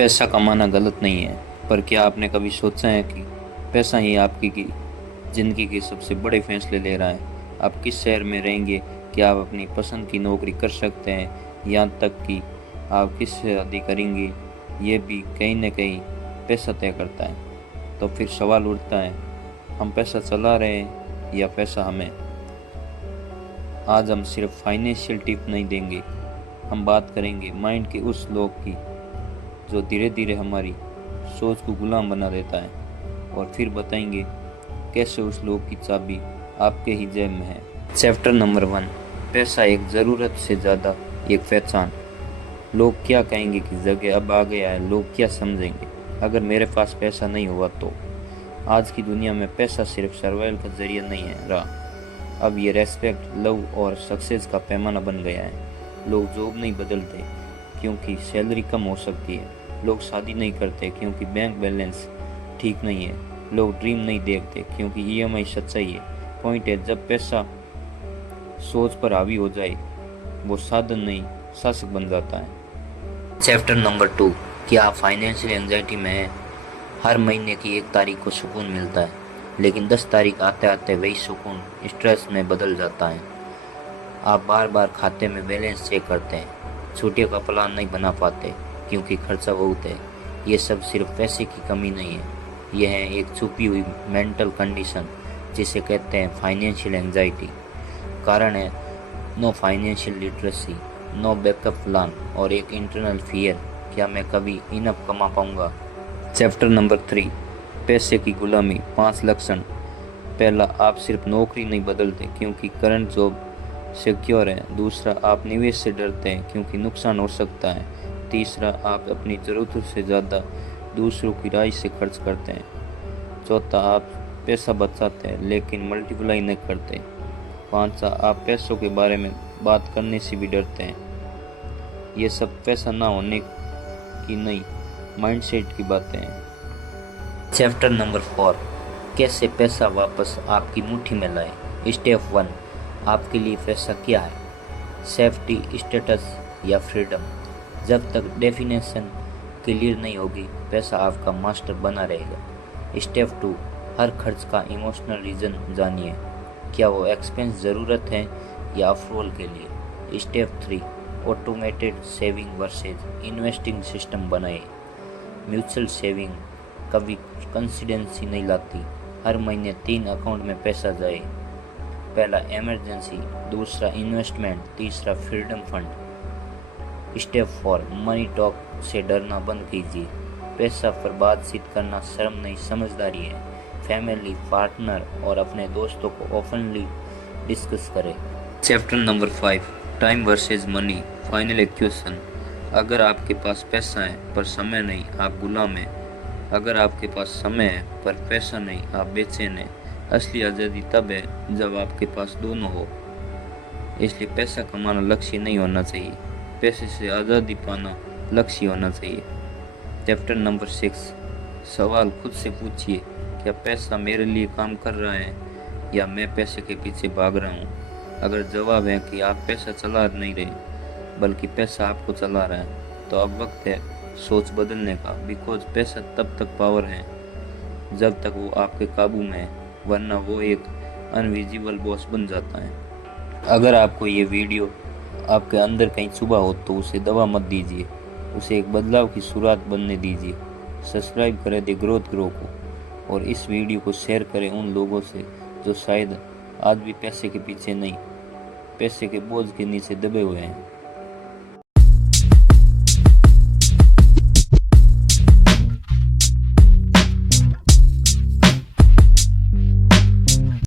पैसा कमाना गलत नहीं है, पर क्या आपने कभी सोचा है कि पैसा ही आपकी की ज़िंदगी के सबसे बड़े फैसले ले रहा है। आप किस शहर में रहेंगे, क्या आप अपनी पसंद की नौकरी कर सकते हैं, यहाँ तक कि आप किस शादी करेंगे, ये भी कहीं न कहीं पैसा तय करता है। तो फिर सवाल उठता है, हम पैसा चला रहे हैं या पैसा हमें। आज हम सिर्फ फाइनेंशियल टिप नहीं देंगे, हम बात करेंगे माइंड के उस लोग की जो धीरे धीरे हमारी सोच को गुलाम बना देता है, और फिर बताएंगे कैसे उस लोग की चाबी आपके ही जेब में है। चैप्टर नंबर 1, पैसा एक ज़रूरत से ज़्यादा एक पहचान। लोग क्या कहेंगे की जगह अब आ गया है, लोग क्या समझेंगे अगर मेरे पास पैसा नहीं हुआ तो। आज की दुनिया में पैसा सिर्फ सर्वाइवल का जरिया नहीं है रहा, अब ये रेस्पेक्ट, लव और सक्सेस का पैमाना बन गया है। लोग जॉब नहीं बदलते क्योंकि सैलरी कम हो सकती है, लोग शादी नहीं करते क्योंकि बैंक बैलेंस ठीक नहीं है, लोग ड्रीम नहीं देखते क्योंकि ईएमआई सच्चाई है। पॉइंट है, जब पैसा सोच पर हावी हो जाए वो साधन नहीं शासक बन जाता है। चैप्टर नंबर 2, क्या आप फाइनेंशियल एंजाइटी में है। हर महीने की 1 तारीख को सुकून मिलता है, लेकिन 10 तारीख आते आते वही सुकून स्ट्रेस में बदल जाता है। आप बार बार खाते में बैलेंस चेक करते हैं, छुट्टियों का प्लान नहीं बना पाते क्योंकि खर्चा बहुत है। ये सब सिर्फ पैसे की कमी नहीं है, यह है एक छुपी हुई मेंटल कंडीशन जिसे कहते हैं फाइनेंशियल एंजाइटी। कारण है no financial literacy, no backup plan और एक इंटरनल फियर, क्या मैं कभी इनफ कमा पाऊंगा। चैप्टर नंबर 3, पैसे की गुलामी, 5 लक्षण। पहला, आप सिर्फ नौकरी नहीं बदलते क्योंकि करंट जॉब सिक्योर है। दूसरा, आप निवेश से डरते हैं क्योंकि नुकसान हो सकता है। तीसरा, आप अपनी ज़रूरत से ज़्यादा दूसरों की राय से खर्च करते हैं। चौथा, आप पैसा बचाते हैं लेकिन मल्टीप्लाई नहीं करते। पांचवा, आप पैसों के बारे में बात करने से भी डरते हैं। ये सब पैसा ना होने की नहीं, माइंडसेट की बातें हैं। चैप्टर नंबर 4, कैसे पैसा वापस आपकी मुट्ठी में लाए। स्टेप 1, आपके लिए पैसा क्या है, सेफ्टी, स्टेटस या फ्रीडम। जब तक डेफिनेशन क्लियर नहीं होगी पैसा आपका मास्टर बना रहेगा। स्टेप 2, हर खर्च का इमोशनल रीज़न जानिए, क्या वो एक्सपेंस ज़रूरत है या अप्रूवल के लिए। Step 3, automated saving versus investing system बनाए। म्यूचुअल सेविंग कभी कंसिस्टेंसी नहीं लाती, हर महीने 3 अकाउंट में पैसा जाए। पहला इमरजेंसी, दूसरा इन्वेस्टमेंट, तीसरा freedom fund. Step 4, money talk से डरना बंद कीजिए। पैसा पर बातचीत करना शर्म नहीं, समझदारी है। फैमिली, पार्टनर और अपने दोस्तों को ओपनली डिस्कस करें। Chapter number 5, time versus money, final equation. अगर आपके पास पैसा है पर समय नहीं, आप गुलाम हैं। अगर आपके पास समय है पर पैसा नहीं, आप बेचैन हैं। असली आज़ादी तब है जब आपके पास दोनों हो। इसलिए पैसा कमाना लक्ष्य नहीं होना चाहिए, पैसे से आज़ादी पाना लक्ष्य होना चाहिए। चैप्टर नंबर 6, सवाल खुद से पूछिए, क्या पैसा मेरे लिए काम कर रहा है या मैं पैसे के पीछे भाग रहा हूँ। अगर जवाब है कि आप पैसा चला नहीं रहे बल्कि पैसा आपको चला रहा है, तो अब वक्त है सोच बदलने का। बिकॉज पैसा तब तक पावर है जब तक वो आपके काबू में है, वरना वो एक अनविजिबल बॉस बन जाता है। अगर आपको ये वीडियो आपके अंदर कहीं छुपा हो तो उसे दबा मत दीजिए, उसे एक बदलाव की शुरुआत बनने दीजिए। सब्सक्राइब करें द ग्रोथ ग्रो को, और इस वीडियो को शेयर करें उन लोगों से जो शायद आज भी पैसे के पीछे नहीं, पैसे के बोझ के नीचे दबे हुए हैं।